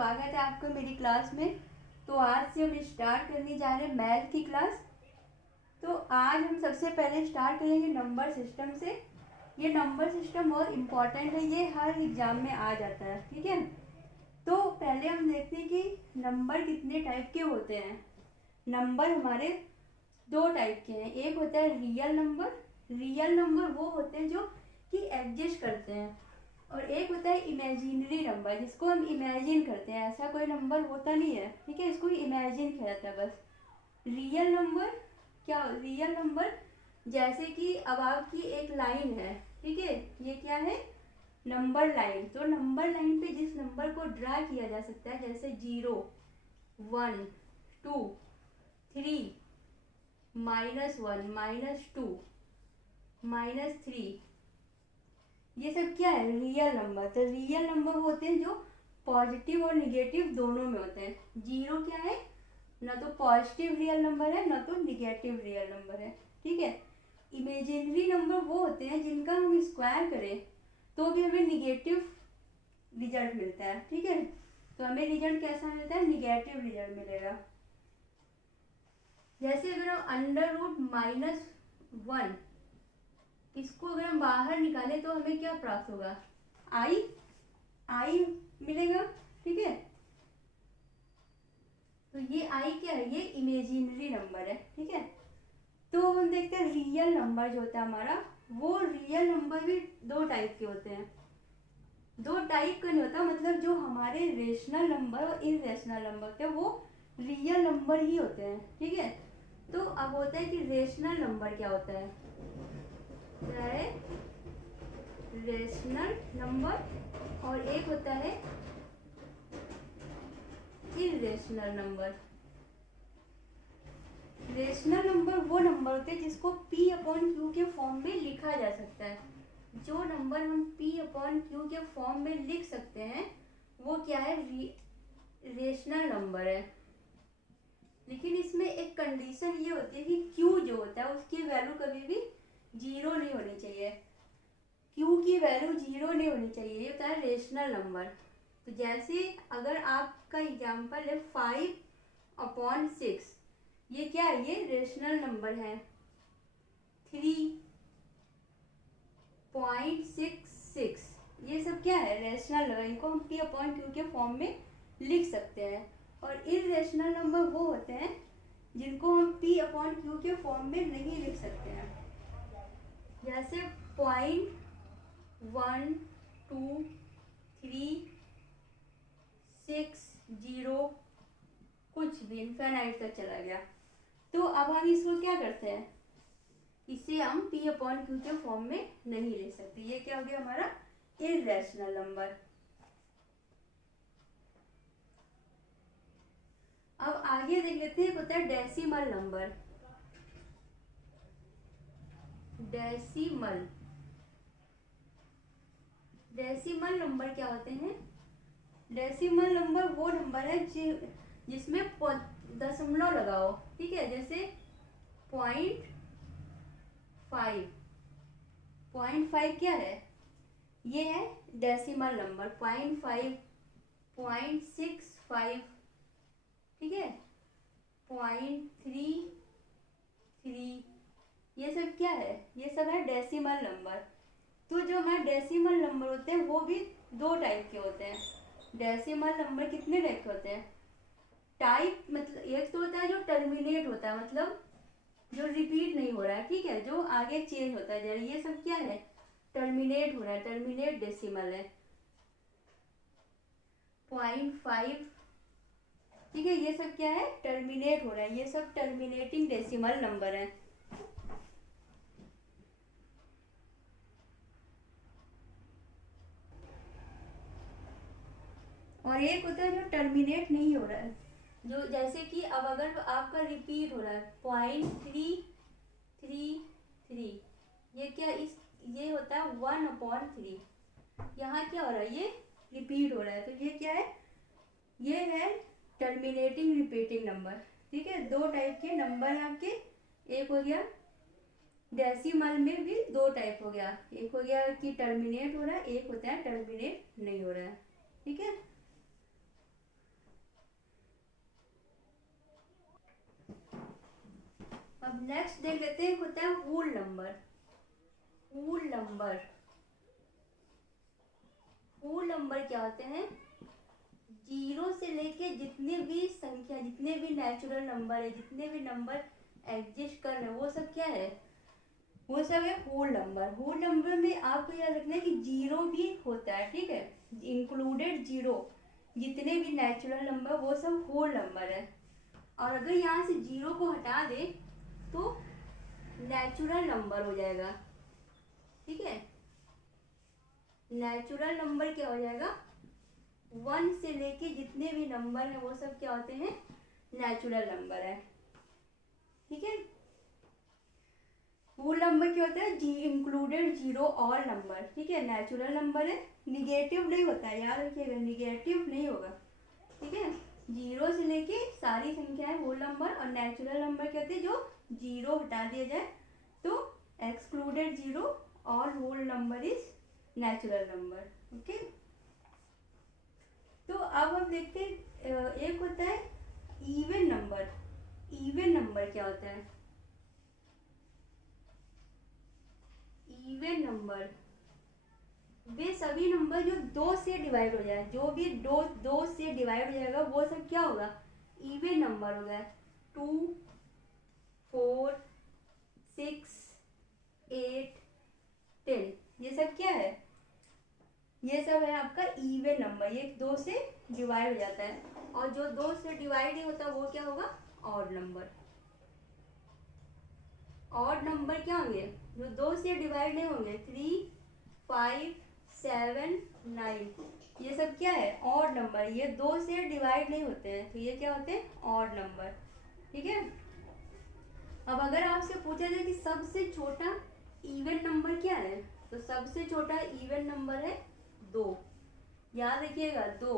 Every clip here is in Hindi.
स्वागत है आपका मेरी क्लास में। तो आज से हम स्टार्ट करने जा रहे हैं मैथ की क्लास। तो आज हम सबसे पहले स्टार्ट करेंगे नंबर सिस्टम से। ये नंबर सिस्टम बहुत इम्पॉर्टेंट है, ये हर एग्ज़ाम में आ जाता है, ठीक है। तो पहले हम देखते हैं कि नंबर कितने टाइप के होते हैं। नंबर हमारे दो टाइप के हैं। एक होता है रियल नंबर। रियल नंबर वो होते हैं जो कि एग्जिस्ट करते हैं, और एक होता है इमेजिनरी नंबर, जिसको हम इमेजिन करते हैं। ऐसा कोई नंबर होता नहीं है, ठीक है, इसको इमेजिन किया जाता है बस। रियल नंबर क्या? रियल नंबर जैसे कि अब आपकी एक लाइन है, ठीक है, ये क्या है? Number line. तो नंबर लाइन पे जिस नंबर को ड्रा किया जा सकता है, जैसे 0, 1, 2, 3, -1, -2, -3, ये सब क्या है? Real number. तो रियल नंबर होते हैं जो पॉजिटिव और निगेटिव दोनों में होते हैं। 0 क्या है? ना तो पॉजिटिव रियल नंबर है, ना तो निगेटिव रियल नंबर है, ठीक है। इमेजिनरी नंबर वो होते हैं जिनका हम स्क्वायर करें तो भी हमें निगेटिव रिजल्ट मिलता है, ठीक है। तो हमें रिजल्ट कैसा मिलता है? निगेटिव रिजल्ट मिलेगा। जैसे अगर हम √-1, इसको अगर हम बाहर निकालें तो हमें क्या प्राप्त होगा? आई मिलेगा, ठीक है। तो ये आई क्या है? ये इमेजिनरी नंबर है, ठीक है। तो हम देखते हैं रियल नंबर जो होता है हमारा, वो रियल नंबर भी दो टाइप के होते हैं। दो टाइप का नहीं होता, मतलब जो हमारे रेशनल नंबर और इरेशनल नंबर होते हैं वो रियल नंबर ही होते हैं, ठीक है। तो अब होता है कि रेशनल नंबर क्या होता है? क्या है? Rational number. और एक होता है इरेशनल नंबर। रेशनल नंबर वो नंबर होते हैं जिसको P/Q के फॉर्म में लिखा जा सकता है। जो नंबर हम P/Q के फॉर्म में लिख सकते हैं वो क्या है? रेशनल नंबर है। लेकिन इसमें एक कंडीशन ये होती है कि Q जो होता है उसकी वैल्यू कभी भी 0 नहीं होनी चाहिए। Q की वैल्यू 0 नहीं होनी चाहिए, ये होता है रेशनल नंबर। तो जैसे अगर आपका एग्जाम्पल है 5/6, ये क्या है? ये रेशनल नंबर है। 3.66, ये सब क्या है? Rational number. इनको हम P/Q के फॉर्म में लिख सकते हैं। और इरेशनल नंबर वो होते हैं जिनको हम P/Q के फॉर्म में नहीं लिख सकते हैं। जैसे 0.1, 2, 3, 6, 0, कुछ भी इनफाइनाइट तक चला गया। तो अब हम इसको क्या करते हैं? इसे हम P/Q के फॉर्म में नहीं ले सकते। ये क्या हो गया हमारा? Irrational number. अब आगे देख लेते हैं, होता है decimal number. Decimal decimal number क्या होते हैं? डेसिमल नंबर वो नंबर है जिसमें दशमलव लगाओ, ठीक है। जैसे 0.5, 0.5 क्या है? ये है डेसिमल नंबर। 0.5, 0.65, ठीक है, 0.33, ये सब क्या है? ये सब है डेसिमल नंबर। तो जो हमारे डेसिमल नंबर होते हैं वो भी दो टाइप के होते हैं। डेसिमल नंबर कितने टाइप के होते हैं? टाइप मतलब एक तो होता है जो टर्मिनेट होता है, मतलब जो रिपीट नहीं हो रहा है, ठीक है, जो आगे चेंज होता है। जरा ये सब क्या है? टर्मिनेट हो रहा है, टर्मिनेट डेसिमल है। 0.5, ठीक है, ये सब क्या है? टर्मिनेट हो रहा है, ये सब टर्मिनेटिंग डेसिमल नंबर है। और एक होता है जो टर्मिनेट नहीं हो रहा है, जो जैसे कि अब अगर आपका रिपीट हो रहा है 0.333, ये क्या? ये होता है 1/3। यहाँ क्या हो रहा है? ये रिपीट हो रहा है, तो ये क्या है? ये है टर्मिनेटिंग रिपीटिंग नंबर, ठीक है। दो टाइप के नंबर हैं आपके। एक हो गया डेसिमल में भी दो टाइप हो गया, एक हो गया कि टर्मिनेट हो रहा है, एक होता है टर्मिनेट नहीं हो रहा है, ठीक है। अब नेक्स्ट देख लेते हैं, होता है whole number. Whole number, whole number क्या होते हैं? जीरो से लेके जितने भी संख्या, जितने भी नेचुरल नंबर है, जितने भी नंबर एग्जिस्ट कर रहे हैं, वो सब क्या है? वो सब है होल नंबर। होल नंबर में आपको याद रखना है कि जीरो भी होता है, ठीक है, इंक्लूडेड जीरो। जितने भी नेचुरल नंबर वो सब होल नंबर है। और अगर यहाँ से जीरो को हटा दे तो नेचुरल नंबर हो जाएगा, ठीक है। नेचुरल नंबर क्या हो जाएगा? वन से लेके जितने भी नंबर हैं वो सब क्या होते हैं? नेचुरल नंबर है, ठीक है। होल नंबर क्या होता है? जी इंक्लूडेड जीरो ऑल नंबर, ठीक है। नेचुरल नंबर है, निगेटिव नहीं होता है, याद रखिएगा, निगेटिव नहीं होगा, ठीक है। जीरो से लेके सारी संख्याएं होल नंबर, और नेचुरल नंबर कहते हैं जो जीरो हटा दिया जाए तो एक्सक्लूडेड जीरो और whole number is natural number, okay. तो अब हम देखते हैं एक होता है इवन नंबर। इवन नंबर क्या होता है? इवन नंबर वे सभी नंबर जो दो से डिवाइड हो जाए, जो भी दो से डिवाइड हो जाएगा वो सब क्या होगा? इवन नंबर होगा। 2, 4, 6, 8, 10, ये सब क्या है? ये सब है आपका इवन नंबर। ये दो से डिवाइड हो जाता है, और जो दो से डिवाइड नहीं होता वो क्या होगा? Odd number. ऑड नंबर क्या होंगे? जो दो से डिवाइड नहीं होंगे। 3, 5, 7, 9, ये सब क्या है? Odd number. ये दो से डिवाइड नहीं होते हैं तो ये क्या होते हैं? ऑड नंबर, ठीक है। अब अगर आपसे पूछा जाए कि सबसे छोटा इवन नंबर क्या है, तो सबसे छोटा इवन नंबर है 2। याद रखिएगा 2।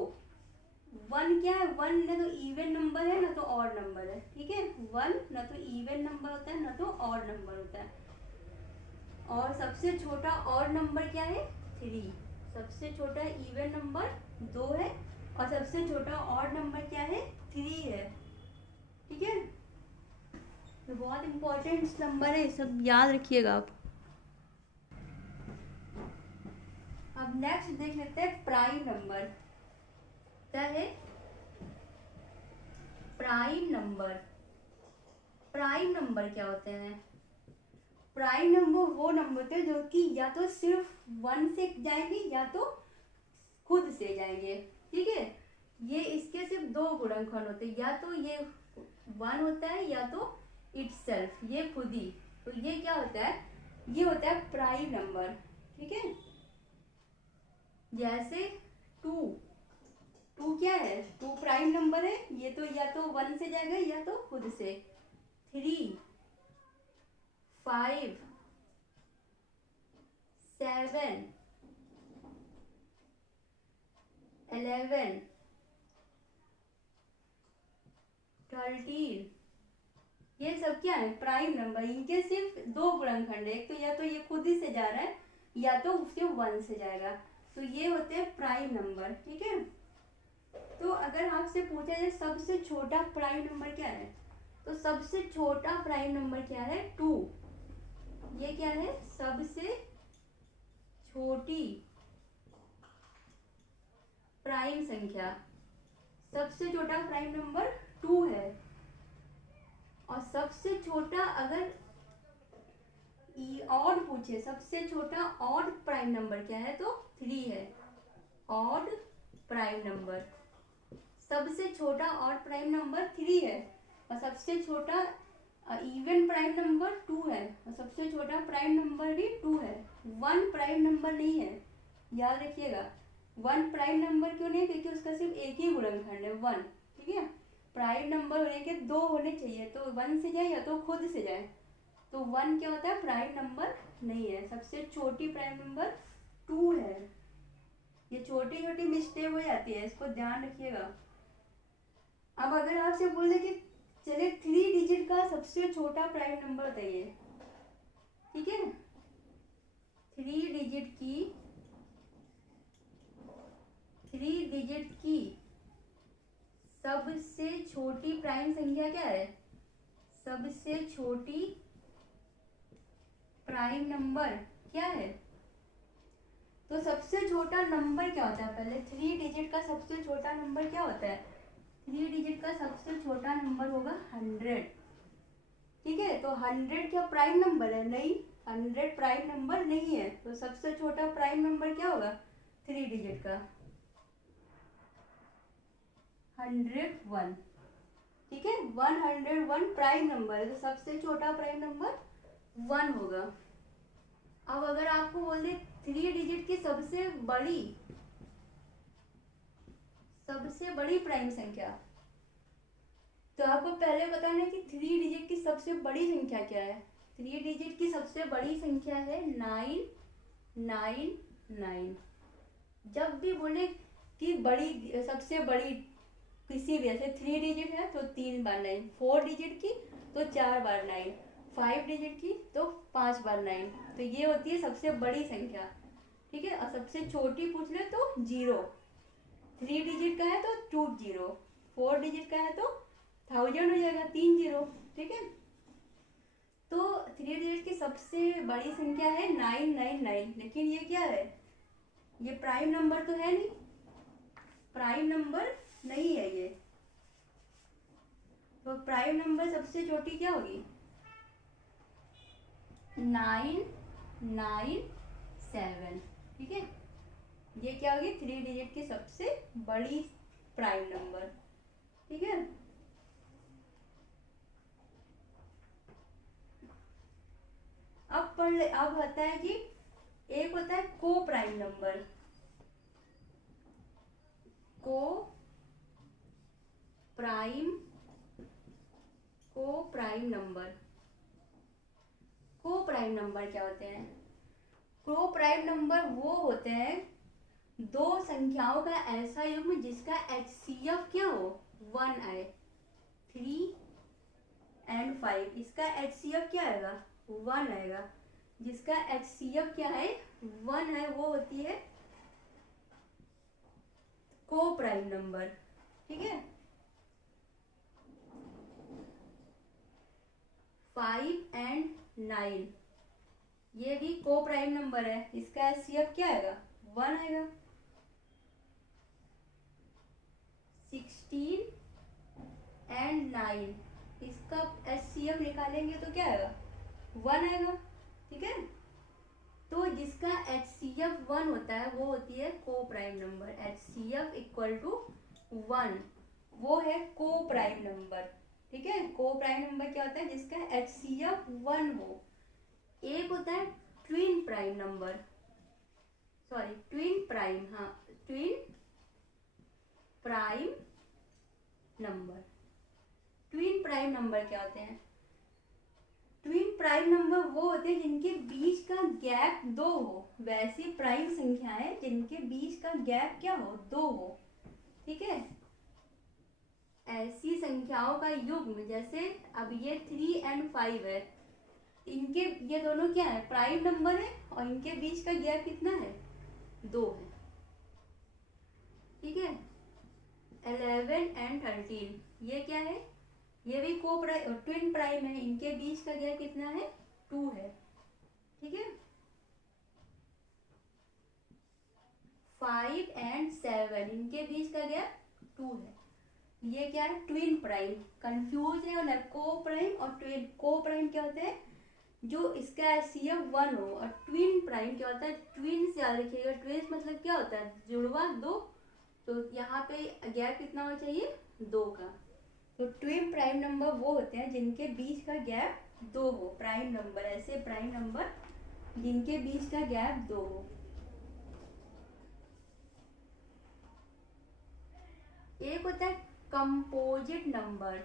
वन क्या है? वन ना तो इवन नंबर है ना तो ऑड नंबर है, ठीक है। वन ना तो इवन नंबर होता है ना तो ऑड नंबर होता है। और सबसे छोटा ऑड नंबर क्या है? 3। सबसे छोटा इवन नंबर 2 है, और सबसे छोटा ऑड नंबर क्या है? 3 है, ठीक है। तो बहुत इंपॉर्टेंट नंबर है, सब याद रखिएगा आप। अब नेक्स्ट देख लेते हैं प्राइम नंबर। क्या है? Prime number. प्राइम नंबर क्या होते हैं? प्राइम नंबर वो नंबर होते हैं जो कि या तो सिर्फ 1 से जाएंगे या तो खुद से जाएंगे, ठीक है। ये इसके सिर्फ दो गुणनखंड होते हैं, या तो ये 1 होता है या तो इटसेल्फ, ये खुद ही। तो ये क्या होता है? ये होता है प्राइम नंबर, ठीक है। जैसे 2, 2 क्या है? 2 प्राइम नंबर है, ये तो या तो 1 से जाएगा या तो खुद से। 3, 5, 7, 11, 13, ये सब क्या है? Prime number. इनके सिर्फ दो गुणनखंड है, एक तो या तो ये खुद ही से जा रहा है या तो उसके 1 से जाएगा, तो ये होते हैं प्राइम नंबर, ठीक है। तो अगर आपसे पूछा जाए सबसे छोटा प्राइम नंबर क्या है, तो सबसे छोटा प्राइम नंबर क्या है? 2। ये क्या है? सबसे छोटी प्राइम संख्या। सबसे छोटा प्राइम नंबर 2 है, और सबसे छोटा अगर ऑड पूछे, सबसे छोटा ऑड प्राइम नंबर क्या है, तो 3 है। ऑड प्राइम नंबर, सबसे छोटा ऑड प्राइम नंबर 3 है, और सबसे छोटा इवन प्राइम नंबर 2 है, और सबसे छोटा प्राइम नंबर भी 2 है। 1 प्राइम नंबर नहीं है, याद रखिएगा। 1 प्राइम नंबर क्यों नहीं? क्योंकि उसका सिर्फ एक ही गुणनखंड है 1, ठीक है। प्राइम नंबर होने के 2 होने चाहिए, तो 1 से जाए या तो खुद से जाए, तो 1 क्या होता है? प्राइम नंबर नहीं है। सबसे छोटी प्राइम नंबर 2 है। ये छोटी छोटी मिस्टेक हो जाती है, इसको ध्यान रखिएगा। अब अगर आपसे बोले कि चलिए 3 डिजिट का सबसे छोटा प्राइम नंबर बताइए, ठीक है। 3 डिजिट की सबसे छोटी प्राइम संख्या क्या है? सबसे छोटी प्राइम नंबर क्या है? तो सबसे छोटा नंबर क्या होता है? पहले 3 डिजिट का सबसे छोटा नंबर क्या होता है? 3 डिजिट का सबसे छोटा नंबर होगा 100। ठीक है, तो 100 क्या प्राइम नंबर है? नहीं, 100 प्राइम नंबर नहीं है। तो सबसे छोटा प्राइम नंबर क्या होगा 3 डिजिट का? 101। ठीक है, 101 प्राइम नंबर है, तो सबसे छोटा प्राइम नंबर 1 होगा। अब अगर आपको बोल दे 3 डिजिट की सबसे बड़ी प्राइम संख्या, तो आपको पहले बताना है कि 3 डिजिट की सबसे बड़ी संख्या क्या है। 3 डिजिट की सबसे बड़ी संख्या है 999। जब भी बोले कि बड़ी, सबसे बड़ी किसी भी, जैसे 3 डिजिट है तो 3 बार 9, 4 डिजिट की तो 4 बार 9, 5 डिजिट की तो 5 बार 9, तो ये होती है सबसे बड़ी संख्या। ठीक है, और सबसे छोटी पूछ ले तो 0। 3 डिजिट का है तो 20, 4 डिजिट का है तो 1000 हो जाएगा, 3 0। ठीक है, तो 3 डिजिट की सबसे बड़ी संख्या है 999, लेकिन ये क्या है? ये प्राइम नंबर तो है नहीं, प्राइम नंबर नहीं है ये। तो प्राइम नंबर सबसे छोटी क्या होगी? 997। ठीक है, ये क्या होगी? 3 डिजिट की सबसे बड़ी प्राइम नंबर। ठीक है, अब पढ़ ले। अब होता है कि एक होता है को प्राइम नंबर, को प्राइम नंबर। को प्राइम नंबर क्या होते हैं? को प्राइम नंबर वो होते हैं दो संख्याओं का ऐसा युग्म जिसका HCF क्या हो? 1 आए। 3 and 5, इसका HCF क्या आएगा? 1 आएगा। जिसका HCF क्या है? 1 है, वो होती है को प्राइम नंबर। ठीक है, 5 and 9 ये भी को प्राइम नंबर है, इसका HCF क्या आएगा? 1 आएगा। 16 and 9 इसका HCF निकालेंगे तो क्या आएगा? 1 आएगा। ठीक है, तो जिसका HCF 1 होता है वो होती है को prime number. HCF equal to 1 वो है को प्राइम नंबर। ठीक है, को प्राइम नंबर क्या होता है? जिसका HCF 1 हो। एक होता है twin prime number, sorry twin prime, हाँ twin prime number. Twin prime number क्या होते हैं? ट्विन प्राइम नंबर वो होते हैं जिनके बीच का गैप 2 हो। वैसी प्राइम संख्याएं जिनके बीच का गैप क्या हो? 2 हो। ठीक है, ऐसी संख्याओं का युग्म, जैसे अब ये 3 and 5 है, इनके ये दोनों क्या है? प्राइम नंबर है, और इनके बीच का गैप कितना है? 2 है। ठीक है, 11 and 13 ये क्या है? ये भी को ट्विन प्राइम है, इनके बीच का गैप कितना है? 2 है। ठीक है, 5 and 7 इनके बीच का गैप 2 है। ये क्या है? Twin prime. कंफ्यूज है ना, को प्राइम और ट्विन। को प्राइम क्या होता है? जो इसका HCF 1 हो, और ट्विन प्राइम क्या होता है? ट्विन से याद रखिएगा, ट्विन मतलब क्या होता है? जुड़वा 2, तो यहाँ पे गैप कितना होना चाहिए? 2 का। तो ट्विन प्राइम नंबर वो होते हैं जिनके बीच का गैप 2 हो। प्राइम नंबर, ऐसे प्राइम नंबर जिनके बीच का गैप 2 हो। एक होता है कंपोजिट नंबर।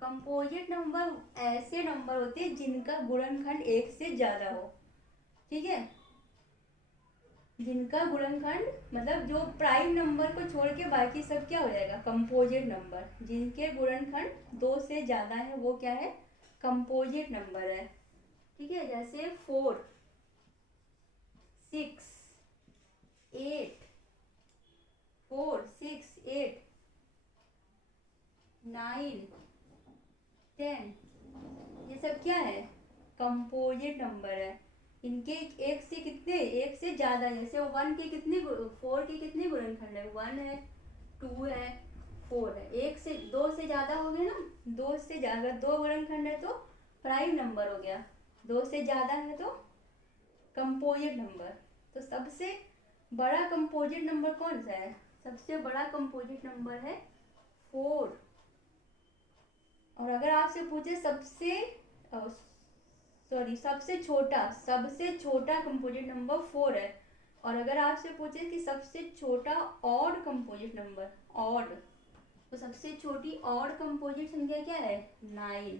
कंपोजिट नंबर ऐसे नंबर होते हैं जिनका गुणनखंड 1 से ज्यादा हो। ठीक है, जिनका गुणनखंड मतलब जो प्राइम नंबर को छोड़ के बाकी सब क्या हो जाएगा? Composite number. जिनके गुणनखंड 2 से ज्यादा है वो क्या है? कंपोजिट नंबर है। ठीक है, जैसे 4, 6, 8, 4, 6, 8, 9, 10, ये सब क्या है? कंपोजिट नंबर है। इनके एक से कितने, एक से ज़्यादा, जैसे वन के कितने, फोर के कितने गुणनखंड है? वन है, टू है, फोर है। एक से, दो से ज़्यादा हो गया ना, दो से ज़्यादा, दो गुणनखंड है तो प्राइम नंबर हो गया, दो से ज़्यादा है तो कंपोजिट नंबर। तो सबसे बड़ा कंपोजिट नंबर कौन सा है? सबसे बड़ा कंपोजिट नंबर है 4। और अगर आपसे पूछे सबसे, सॉरी, सबसे छोटा कंपोजिट नंबर 4 है। और अगर आपसे पूछे कि सबसे छोटा ऑड कंपोजिट नंबर, ऑड, तो सबसे छोटी ऑड कंपोजिट संख्या क्या है? 9।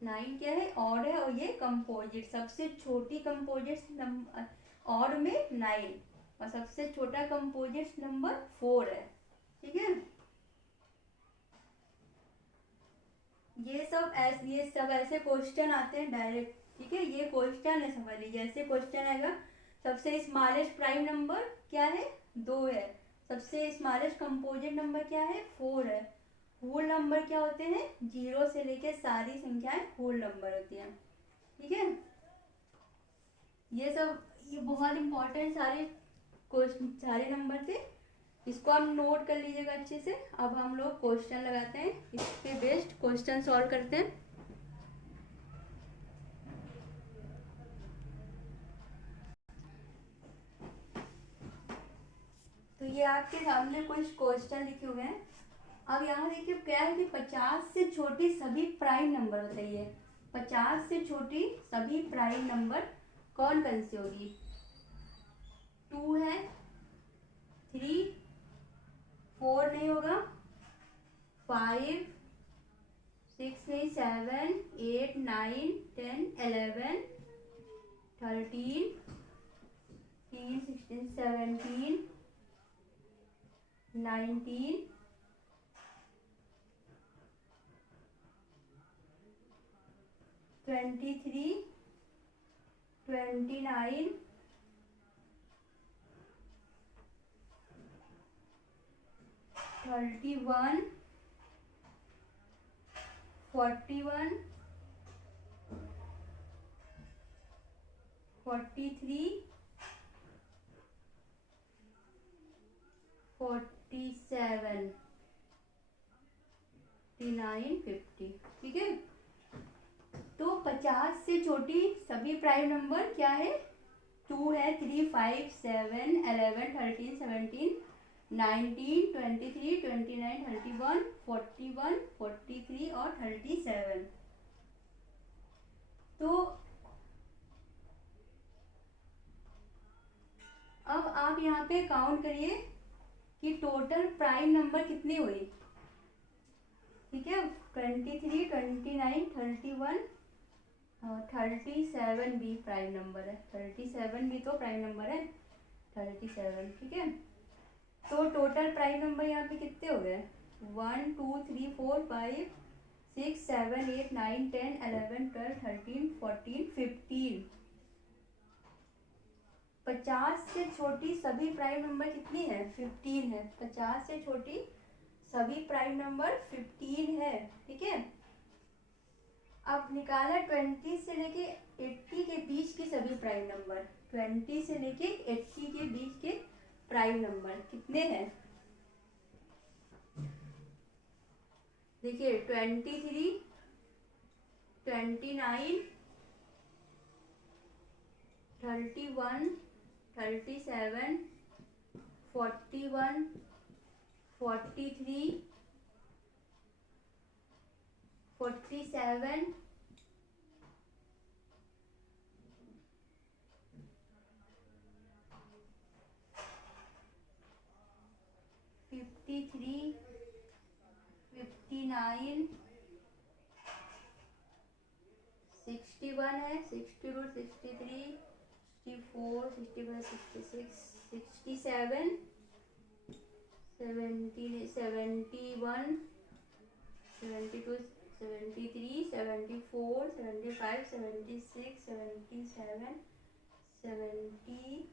9 क्या है? ऑड है, और ये कंपोजिट, सबसे छोटी कंपोजिट नंबर ऑड में 9, और सबसे छोटा कंपोजिट नंबर 4 है। ठीक है, ये सब ऐसे क्वेश्चन आते हैं डायरेक्ट। ठीक है, ये क्वेश्चन है, समझ लीजिए। ऐसे क्वेश्चन आएगा, सबसे स्मॉलेस्ट प्राइम नंबर क्या है? 2 है। सबसे स्मॉलेस्ट कंपोजिट नंबर क्या है? 4 है। होल नंबर क्या होते हैं? 0 से लेके सारी संख्याएं होल नंबर होती हैं। ठीक है, ये सब, ये बहुत इंपॉर्टेंट सारे क्वेश्चन, सारे नंबर थे। इसको आप नोट कर लीजिएगा अच्छे से। अब हम लोग क्वेश्चन लगाते हैं, इस पे बेस्ड क्वेश्चन सॉल्व करते हैं। तो ये आपके सामने कुछ क्वेश्चन लिखे हुए हैं। अब यहाँ देखिए क्या है कि 50 से छोटी सभी प्राइम नंबर बताइए। 50 से छोटी सभी प्राइम नंबर कौन कौन सी होगी? 2 है, 3, 4 नहीं होगा, 5, 6 नहीं, 7, 8, 9, 10, 11, 13, 16, 17, 19, 23, 29, 31, 41, 43, 47, 49, 50। ठीक है, तो 50 से छोटी सभी प्राइम नंबर क्या है? 2 है, 3, 5, 7, 11, 13, 17, 19, 23, 29, 31, 41, 43 और 37। तो अब आप यहाँ पे काउंट करिए कि टोटल प्राइम नंबर कितनी हुई। ठीक है, 23, 29, 31, 37 भी प्राइम नंबर है। 37 भी तो प्राइम नंबर है, 37। ठीक है, तो टोटल प्राइम नंबर यहाँ पे कितने हो गए? 1, 2, 3, 4, 5, 6, 7, 8, 9, 10, 11, 12, 13, 14, 15। 50 से छोटी सभी प्राइम नंबर कितनी है? 15 है। 50 से छोटी सभी प्राइम नंबर 15 है। ठीक है, अब निकाला 20 से लेके 80 के बीच की सभी प्राइम नंबर। 20 से लेके 80 के बीच के प्राइम नंबर कितने हैं? देखिए, 23, 29, 31, 37, 41, 43, 47, 53, 59, 61 है, 62, 63, 64, 65, 66, 67, 70, 71, 72, 73, 74, 75, 76, 77, 73,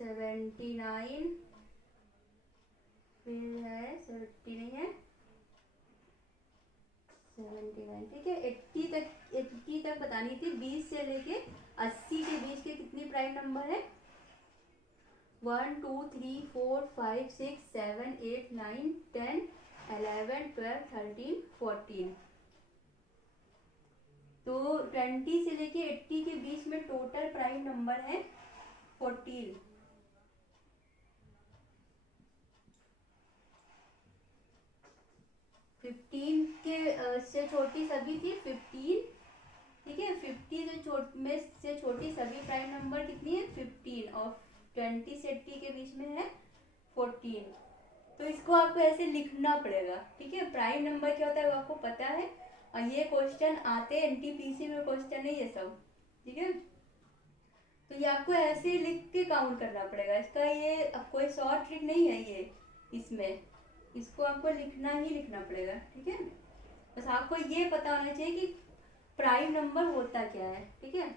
79, फिर है 70 नहीं है, 79, ठीक है। 80 तक बतानी थी। 20 से लेके 80 के बीच के कितनी प्राइम नंबर है? 1 2 3 4 5 6 7 8 9 10 11 12 13 14। तो 20 से लेके 80 के बीच में टोटल प्राइम नंबर है 14। 15 के से छोटी सभी थी 15, ठीक है। 50 में से छोटी सभी प्राइम नंबर कितनी है? 15, और 20 से 80 के बीच में है 14। तो इसको आपको ऐसे लिखना पड़ेगा, ठीक है। प्राइम नंबर क्या होता है वो आपको पता है, और ये क्वेश्चन आते हैं एनटीपीसी में, क्वेश्चन है ये सब, ठीक है। तो ये आपको ऐसे लिख के काउंट करना पड़ेगा। इसका ये अब कोई शॉर्ट ट्रिक नहीं है ये, इसमें इसको आपको लिखना ही लिखना पड़ेगा, ठीक है। बस आपको ये पता होना चाहिए कि प्राइम नंबर होता क्या है, ठीक है।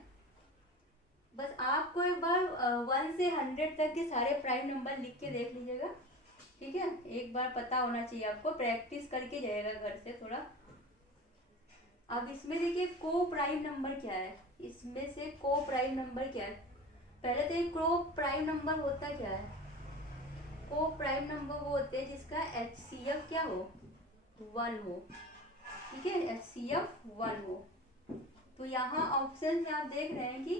बस आपको एक बार 1 से 100 तक के सारे प्राइम नंबर लिख के देख लीजिएगा, ठीक है। एक बार पता होना चाहिए आपको, प्रैक्टिस करके जाएगा घर से थोड़ा। अब इसमें देखिए को प्राइम नंबर क्या है, इसमें से को प्राइम नंबर क्या है। पहले तो एक को प्राइम नंबर होता क्या है? को प्राइम नंबर वो होते हैं जिसका HCF क्या हो? 1 हो, ठीक है। HCF 1 हो। तो यहाँ ऑप्शन में आप देख रहे हैं कि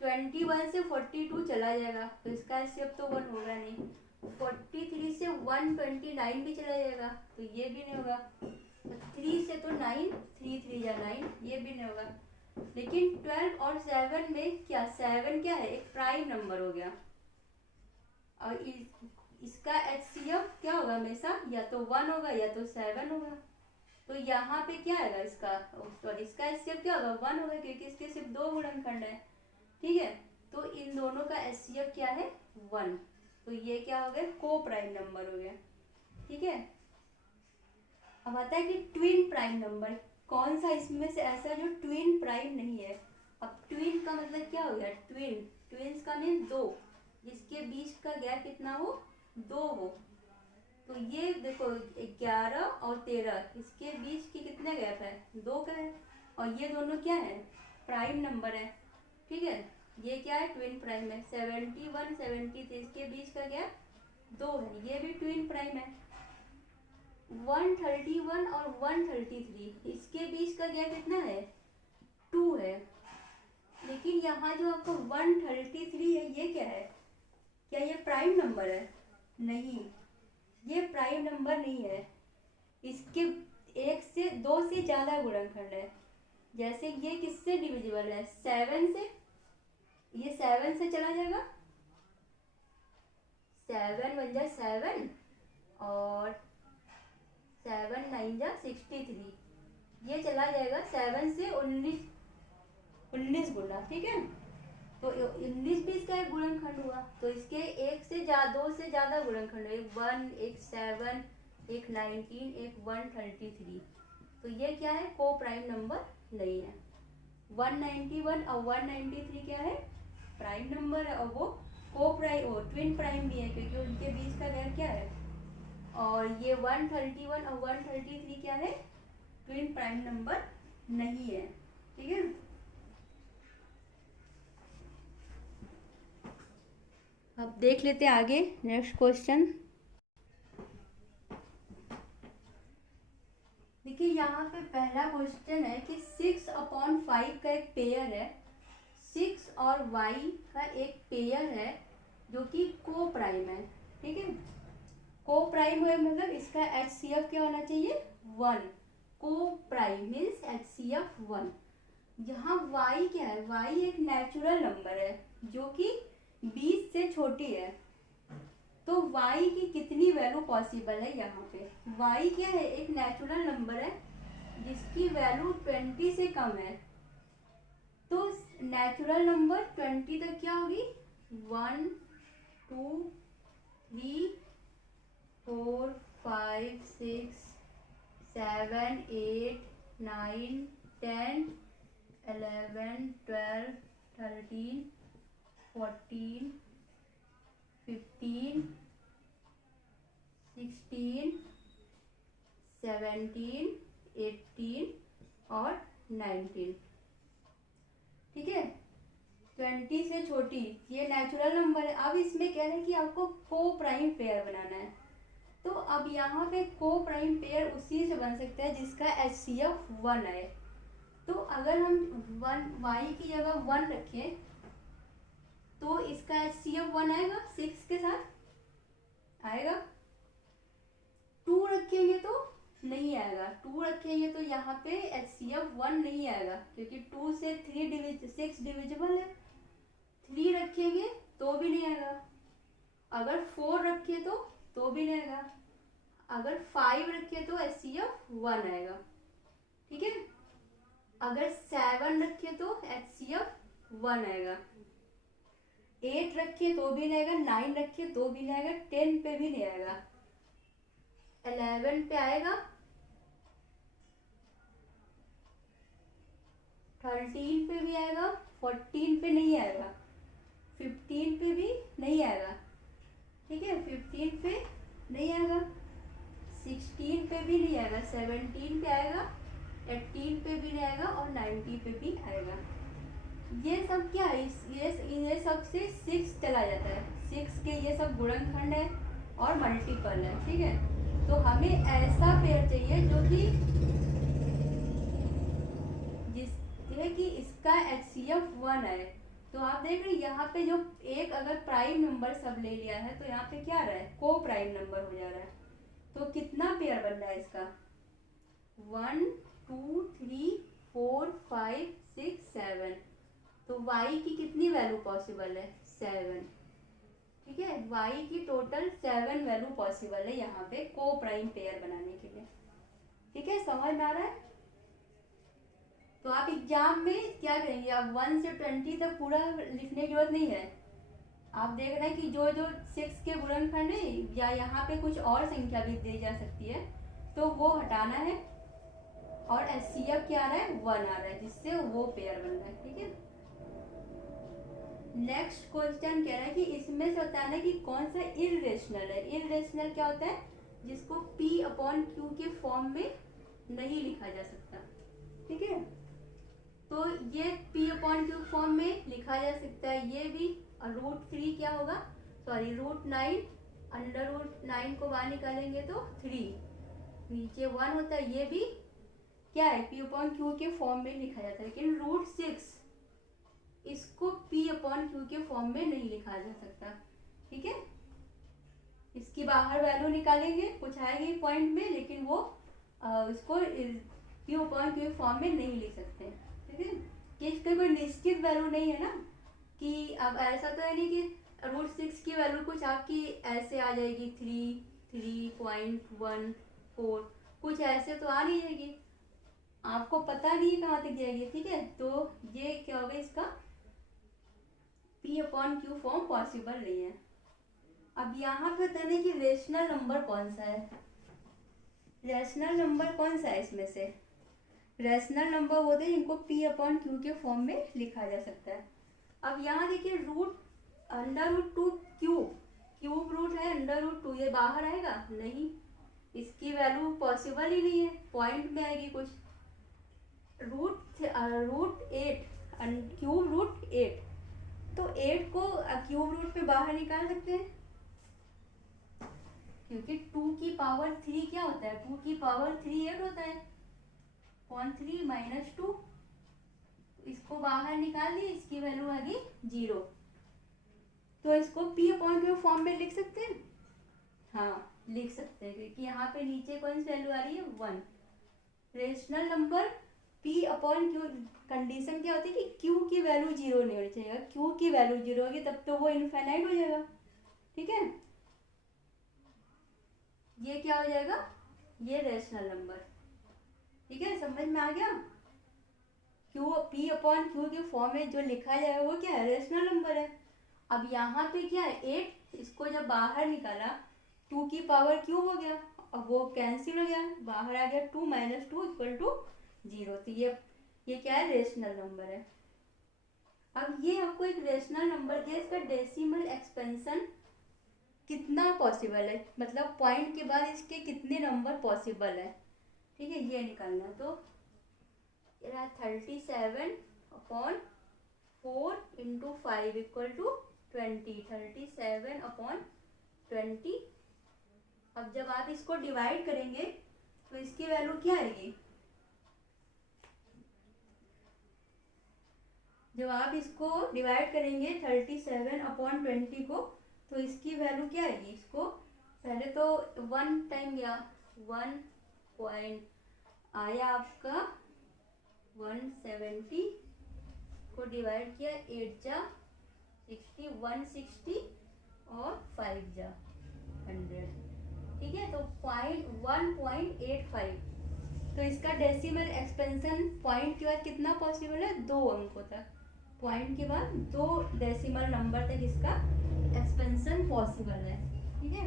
21 से 42 चला जाएगा, तो इसका HCF तो 1 होगा नहीं। 43 से 129 भी चला जाएगा, तो ये भी नहीं होगा। 3 से तो 9, 3 3 या 9, ये भी नहीं होगा। लेकिन 12 और 7 में क्या, 7 क्या है? एक प्राइम नंबर हो गया, और इसका HCF क्या होगा हमेशा? या तो 1 होगा या तो 7 होगा। तो यहाँ पे क्या आएगा इसका, सॉरी इसका HCF क्या होगा? 1 होगा, क्योंकि इसके सिर्फ 2 गुणनखंड है, ठीक है। तो इन दोनों का HCF क्या है? 1। तो ये क्या हो गया? को प्राइम नंबर हो गया, ठीक है। अब आता है कि ट्विन प्राइम नंबर, कौन सा इसमें से ऐसा जो ट्विन प्राइम नहीं है। अब ट्विन का मतलब क्या हो गया? ट्विन्स का मीन 2, जिसके बीच का गैप कितना हो? 2 हो। तो ये देखो 11 और 13, इसके बीच की कितना गैप है? 2 का है, और ये दोनों क्या है? प्राइम नंबर है, ठीक है। ये क्या है? ट्विन प्राइम है। 71 73, इसके बीच का गैप 2 है, ये भी ट्विन प्राइम है। 131 और 133, इसके बीच का गैप कितना है? 2 है। लेकिन यहाँ जो आपको 133 है, ये क्या है? क्या ये प्राइम नंबर है? नहीं, ये प्राइम नंबर नहीं है। इसके 1 से 2 से ज़्यादा गुणनखंड है। जैसे ये किससे डिविजिबल है? 7 से, ये 7 से चला जाएगा, 7 बन जाए 7, और 7 9 जा 63, ये चला जाएगा 7 से 19 गुना, ठीक है। तो 19 भी इसका एक गुणनखंड हुआ। तो इसके 1 से 2 से ज़्यादा गुणनखंड है, 1 1 7 1 19 1 133। तो ये क्या है? को प्राइम नंबर नहीं है। 191 और 193 क्या है? प्राइम नंबर है, और वो को प्राइम और ट्विन प्राइम भी है, क्योंकि उनके बीच का गैप क्या है। और ये 131 और 133 क्या है? ट्विन प्राइम नंबर नहीं है, ठीक है। अब देख लेते हैं आगे नेक्स्ट क्वेश्चन। देखिए यहाँ पे पहला क्वेश्चन है कि 6/5 का एक पेयर है, 6 और y का एक पेयर है जो कि को प्राइम है, ठीक है। को प्राइम है मतलब इसका HCF क्या होना चाहिए? 1। को प्राइम मीन्स HCF 1। यहाँ y क्या है? y एक नेचुरल नंबर है जो कि 20 से छोटी है। तो y की कितनी वैल्यू पॉसिबल है? यहाँ पे y क्या है? एक नेचुरल नंबर है जिसकी वैल्यू 20 से कम है। तो नेचुरल नंबर 20 तक क्या होगी? 1 2 3 4 5 6 7 8 9 10 11 12 13 14 15, 16, 17, 18 और 19। ठीक है, 20 से छोटी ये नेचुरल नंबर है। अब इसमें कह रहे हैं कि आपको को प्राइम पेयर बनाना है। तो अब यहाँ पे को प्राइम पेयर उसी से बन सकता है जिसका HCF 1 है। तो अगर हम 1 y की जगह 1 रखें तो इसका HCF 1 आएगा 6 के साथ आएगा। 2 रखेंगे तो नहीं आएगा। 2 रखेंगे तो यहाँ पे HCF 1 नहीं आएगा क्योंकि 2 से 6 डिविजिबल है। 3 रखेंगे तो भी नहीं आएगा। अगर 4 रखे तो भी नहीं आएगा। अगर 5 रखे तो HCF 1 आएगा। ठीक है, अगर 7 रखे तो HCF 1 आएगा। 8 रखे तो भी नहीं आएगा। 9 रखे तो भी नहीं आएगा। 10 पे भी नहीं आएगा। 11 पे आएगा। 13 पे भी आएगा। 14 पे नहीं आएगा। 15 पे भी नहीं आएगा। ठीक है, 15 पे नहीं आएगा। 16 पे भी नहीं आएगा। 17 पे आएगा। 18 पे भी नहीं आएगा और 19 पे भी आएगा। ये सब क्या है, ये सब से 6 चला जाता है। 6 के ये सब गुणनखंड है और मल्टीपल है। ठीक है, तो हमें ऐसा पेयर चाहिए जो कि जिसके कि इसका HCF 1 है। तो आप देख रहे हैं यहाँ पे जो एक अगर प्राइम नंबर सब ले लिया है तो यहाँ पे क्या आ रहा है, को प्राइम नंबर हो जा रहा है। तो कितना पेयर बन रहा है इसका, 1 2 3 4 5 6 7। तो y की कितनी वैल्यू पॉसिबल है, 7। ठीक है, y की टोटल 7 वैल्यू पॉसिबल है यहाँ पे को प्राइम पेयर बनाने के लिए। ठीक है, समझ में आ रहा है। तो आप एग्जाम में क्या करेंगे, आप 1 से 20 तक पूरा लिखने की जरूरत नहीं है। आप देख रहे हैं कि जो जो 6 के गुणनखंड है या यहाँ पे कुछ और संख्या भी दी जा सकती है तो वो हटाना है और HCF क्या आ रहा है, 1 आ रहा है, जिससे वो पेयर बन रहा है। ठीक है, नेक्स्ट क्वेश्चन कह रहा है कि इसमें से बताना कि कौन सा इररेशनल है। इररेशनल क्या होता है, जिसको P/Q के फॉर्म में नहीं लिखा जा सकता। ठीक है, तो ये P/Q फॉर्म में लिखा जा सकता है। ये भी √3 क्या होगा, सॉरी √9, √9 को बाहर निकालेंगे तो 3, नीचे 1 होता है। ये भी क्या है, P/Q के फॉर्म में लिखा जाता है। लेकिन √6 इसको P/Q के फॉर्म में नहीं लिखा जा सकता। ठीक है, इसकी बाहर वैल्यू निकालेंगे, कुछ आएगी पॉइंट में, लेकिन वो इसको P/Q फॉर्म में नहीं लिख सकते। ठीक है, कि इसका कोई निश्चित वैल्यू नहीं है ना, कि अब ऐसा तो है नहीं कि √6 की वैल्यू कुछ आपकी ऐसे आ जाएगी 3.14, कुछ ऐसे तो आ नहीं जाएगी, आपको पता नहीं कहाँ तक जाएगी। ठीक है, तो ये क्या होगा, इसका P/Q फॉर्म पॉसिबल नहीं है। अब यहाँ पे बताने कि रेशनल नंबर कौन सा है। रेशनल नंबर कौन सा है, इसमें से रेशनल नंबर होते हैं जिनको P/Q के फॉर्म में लिखा जा सकता है। अब यहाँ देखिए √2 क्यूब रूट है, √2 ये बाहर आएगा नहीं, इसकी वैल्यू पॉसिबल ही नहीं है, पॉइंट में आएगी कुछ। √8 क्यूब रूट 8, तो 8 को क्यूब रूट पे बाहर निकाल सकते हैं क्योंकि 2 की पावर 3 क्या होता है, 2 की पावर 3 8 होता है। 3 - 2, इसको बाहर निकाल दिए, इसकी वैल्यू आ गई 0। तो इसको P/Q फॉर्म में लिख सकते हैं, हाँ लिख सकते हैं, क्योंकि यहाँ पे नीचे कौन सी वैल्यू आ रही है, 1। रेशनल नंबर P/Q कंडीशन क्या होती है कि Q की वैल्यू 0 नहीं होनी चाहिए। Q की वैल्यू 0 होगी तब तो वो इनफाइनाइट हो जाएगा। ठीक है, ये क्या हो जाएगा, ये रेशनल नंबर। ठीक है, समझ में आ गया। P/Q के फॉर्म में जो लिखा जाएगा वो क्या है, रेशनल नंबर है। अब यहाँ पे क्या है, 8, इसको जब बाहर निकाला 2 की पावर क्यूब हो गया, अब वो कैंसिल हो गया, बाहर आ गया 2 - 2 = 0। तो ये क्या है, रेशनल नंबर है। अब ये आपको एक रेशनल नंबर दिया, इसका डेसिमल एक्सपेंशन कितना पॉसिबल है, मतलब पॉइंट के बाद इसके कितने नंबर पॉसिबल है, ठीक है, ये निकालना। तो ये रहा 37/4 इंटू 5 इक्वल टू 20, 37/20। अब जब आप इसको डिवाइड करेंगे तो इसकी वैल्यू क्या आएगी, जब आप इसको डिवाइड करेंगे 37/20 को, तो इसकी वैल्यू क्या आएगी, इसको पहले तो 1 टाइम गया, 1 पॉइंट आया आपका 170 को डिवाइड किया 8 जा 60, 160 और 5 जा 100, ठीक है। तो 1.85, तो इसका डेसिमल एक्सपेंशन पॉइंट के बाद कितना पॉसिबल है, 2 अंकों तक, पॉइंट के बाद 2 डेसिमल नंबर तक इसका एक्सपेंशन पॉसिबल है, ठीक है।